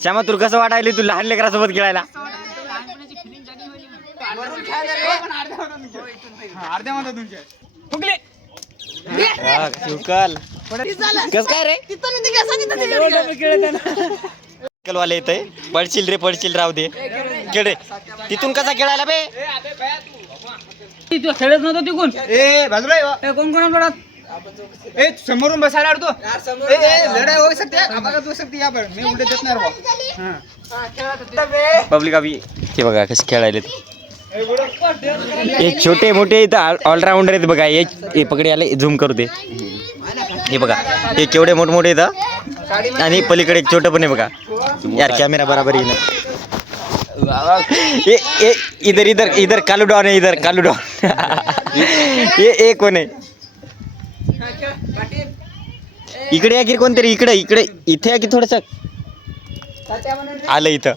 श्यामा तुला कसं वाटायला तू लहान लेकरासोबत खेळायला? कस काय रे वाले येत पडशील रे पडशील राहू दे खेळ रे. तिथून कसा खेळायला बे? खेळत नव्हतं तिकून. बाजूला कोण कोण पडत समोरून बसायला अडतो. लढाई होऊ शकते होऊ शकते या पण मी उलटे देत नाही. पब्लिक अभि हे बघा कसे खेळायले. हे छोटे मोठे इथं ऑलराऊंडर आहेत बघा. हे पकडे आले झूम करू दे. हे बघा हे केवढे मोठमोठे येतं आणि पलीकडे एक छोटं पण आहे बघा. यार कॅमेरा बराबर येईल. इधर इधर इधर कालू डॉन है. इधर कालू डॉन. ये कोण आहे? इकडे या की कोणतरी. इकडे इकडे इथे या की थोडस आलं इथं.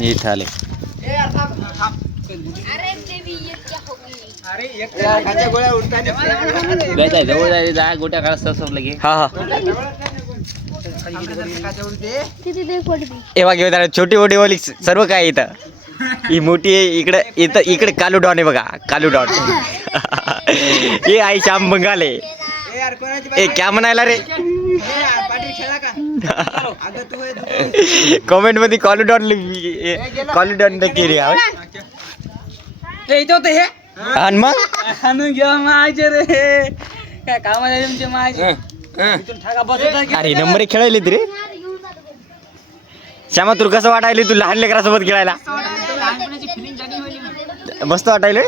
इथं आले. गोट्या काढ सब लगे. हा हा एव्हा घेऊ छोटी मोठी वाली सर्व काय इथं. ही मोठी आहे इकडे. इथं इकडे कालू डॉन आहे बघा. कालू डॉन. हे आई श्याम बंगाले. ए क्या म्हणायला रे? कमेंट मध्ये कालू डॉन नक्की रे. इथं होतं हे आणि मग आणून घ्या माझे रे. काय काम आहे तुमचे माझे? अरे नंबर एक खेळायले रे. श्यामा तुला कसं वाटायला तू लहान लेकरासोबत खेळायला? मस्त वाटायले.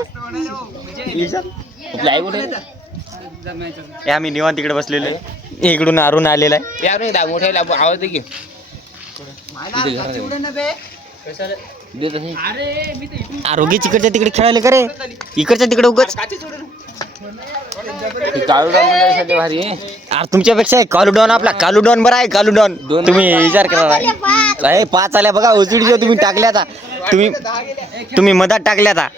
आम्ही निवांत तिकडे बसलेलो. इकडून अरुण आलेला आहे. आवाज की आरोग्य इकडच्या तिकडे खेळायला का रे? इकडच्या तिकडे उगाच. भारी. अरे तुमच्यापेक्षा कालू डॉन आपला कालू डॉन बरा आहे. कालू डॉन तुम्ही विचार करा. 5 आल्या बघा. उचडीच्या तुम्ही टाकल्या आता. तुम्ही मधात टाकल्या आता.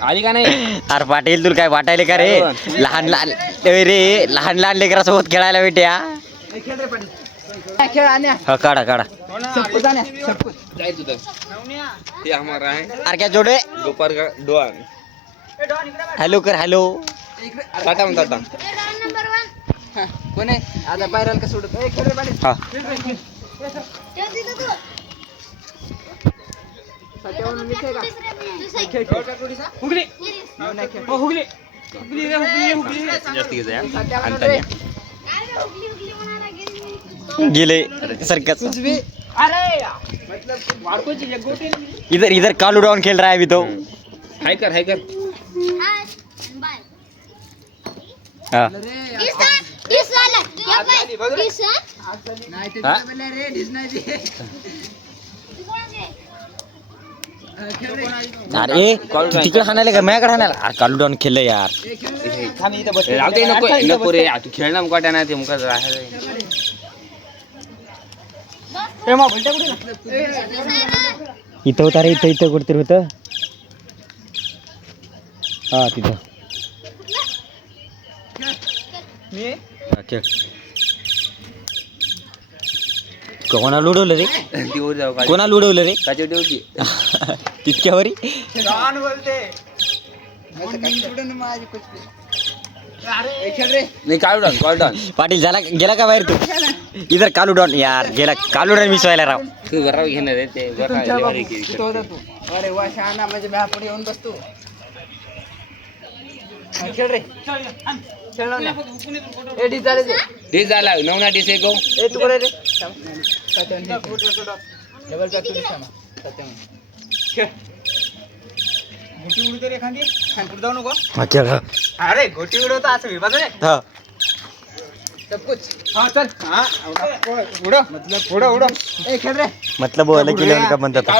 आली का नाही? अरे पाटील तुला काय वाटायले का रे? लहान लहान रे लहान लहान लेकरासोबत खेळायला भेट्या. हा काढा काढा. अरे क्या जोडे गोपार का डोन. हॅलो कर. हॅलो टाटा म्हणतात. कोण आहे आता बाहेर का सोडत? हा गेले सर्कस. इधर इधर कालू डॉन खेल रहा है अभी तो. हाय कर हाय कर. हाँ अरे तू तिकडे हाणाले का माझ्याकडे हाणाला? अरे कालू डॉन खेळलं यार. नको रे तू खेळणार मुकाट्या नाही ते मुकाट इथं होता रे. इथं इथं कुठतरी होतं. हा तिथं खेळ. कोणाला उडवलं रे? कोणाला उडवलं रे? तितक्यावरी पाटील झाला गेला का बाहेर तू? इधर कालू डॉन यार गेला. कालू डॉन मिसवायला राव. घेणार अरे वा शहाणा म्हणजे मी पुढे येऊन बसतो. खेळ रे खेळ ना. ए डी झाले ते. डिस झाला. नवना डिस एक ए तू रे. डबल पॅक तू सांग. खेळ. गोटी उडते रे खांदी. खांदी जाऊ नको. हा खेळ. अरे गोटी उडवतो असं विभाग रे. हा सब कुछ. हाँ चल. हाँ उड़ो मतलब उड़ो उड़ो. ए खेळ रे. मतलब बोला की लेवल का बनता था.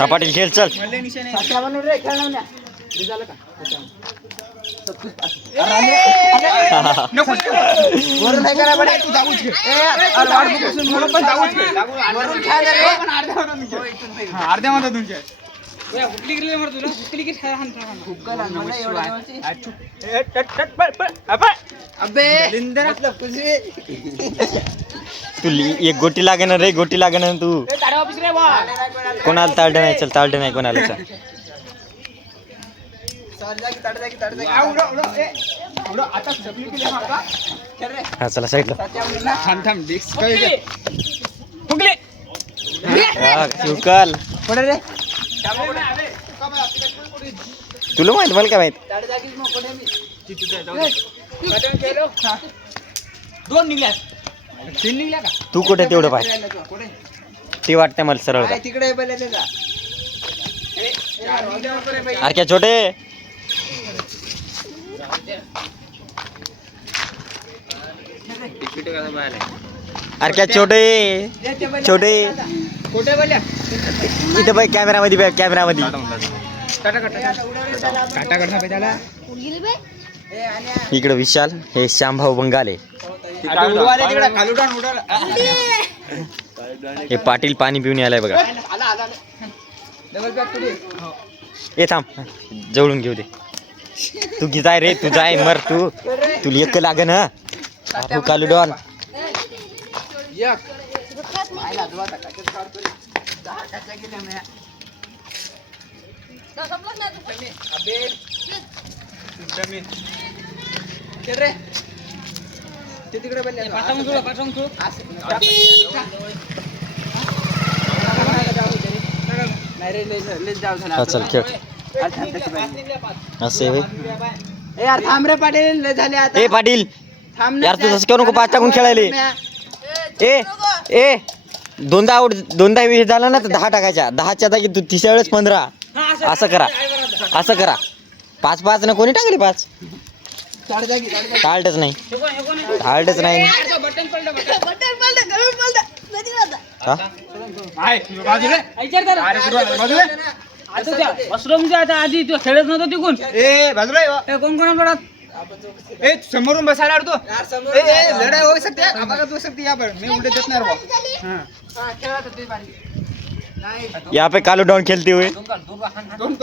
हा पाटील खेळ चल. साठ्या बनवून रे खेळ ना. झालं का? नको वरून नाही करायला पाहिजे तू जाऊच घे अरे वाट बघून मला पण जाऊच घे वरून खायला रे पण अर्ध्या मधातून घे हुकली गेली मर तुला हुकली की हुक्कल आण मला एवढा अबे लिंदर आपलं कुजे तू एक गोटी लागेना रे गोटी लागेना तू कोणाला ताळड नाही चल ताळड नाही कोणाला चल आता सगळी केली माका हा चला साईडला थांब डिस्क काय फुगले शिवकाल पडे रे तुला माहित मला काय माहित दोन निघल्या तीन निघल्या का तू कुठे तेवढं पाहिजे ते वाटतंय मला सरळ का. तिकडे अरे अरे क्या छोटे अरे क्या छोटे छोटे कुठे बोलल्या इथं बाई कॅमेरामध्ये बघ कॅमेरामध्ये काटा काढा त्याला इकडं विशाल हे श्यामभाऊ बंगाले हे पाटील पाणी पिऊन आलाय बघा ये थांब जवळून घेऊ दे तू जाय रे तू जाय मर तू तुला एक लागन हा अरे कालू डॉन तिकडे हा चल खेळ असे होय. यार थांब रे पाटील लय झाले आता ए पाटील थांब ना यार तू तसं करू नको पाच टाकून खेळायले ए ए दोनदा हे झाला ना तर 10 टाकायच्या 10च्या जागी तू तिसऱ्या वेळेस 15 असं करा 5 ना कोणी टाकले 5 टाळटच नाही हा? आधी तू खेळत नव्हतं तिकून ए बाजूला कोण कोण पडत ए समोरून बसायला अडतो ए लढाई होऊ शकते आवाज होऊ शकते या पर मी उलटे देत नाही रे यहाँ पे कालू डाउन खेलते हुए दोन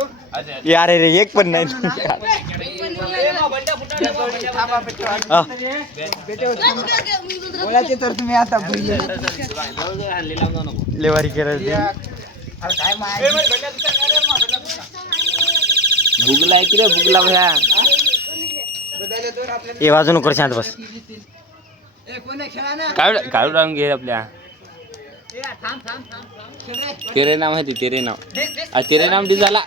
यार रे एक पण नाही हा. बोलायचे तर तुम्ही आता भरले लेवारी करायची भुगला आहे की रे भुगला भया ए वाजू नको शांत बस काढू राहून घे आपल्या तेरे नाव आहे तेरे नाव तेरे नाम डी झाला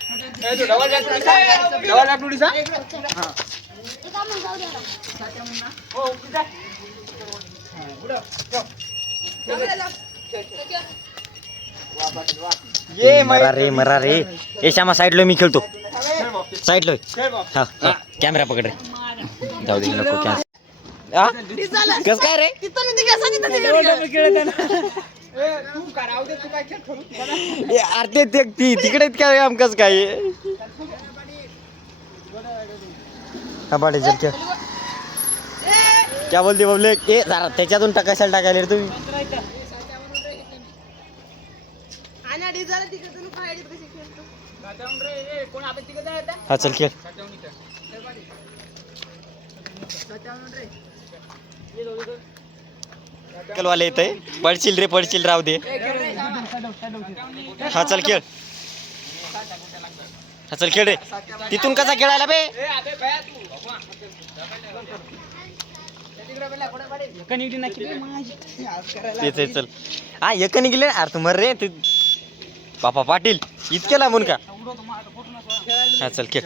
मरा रे ए श्यामा साईड लो मी खेळतो साईड लो हा कॅमेरा पकड रे जाऊ दे नको कस काय रे अरे ते तिकडे काय आम कस काय हा पाडे चल खेळ क्या बोलते बबले ए जरा त्याच्यातून कशाला टाकायला रे तुम्ही हा चल खेळ वाले येत पडशील राहू दे हा चल खेळ रे तिथून कसा खेळायला बे तेच चल हा एक निघले अरे तू मर रे तू बापा पाटील इतके लांबून का हा चल खेळ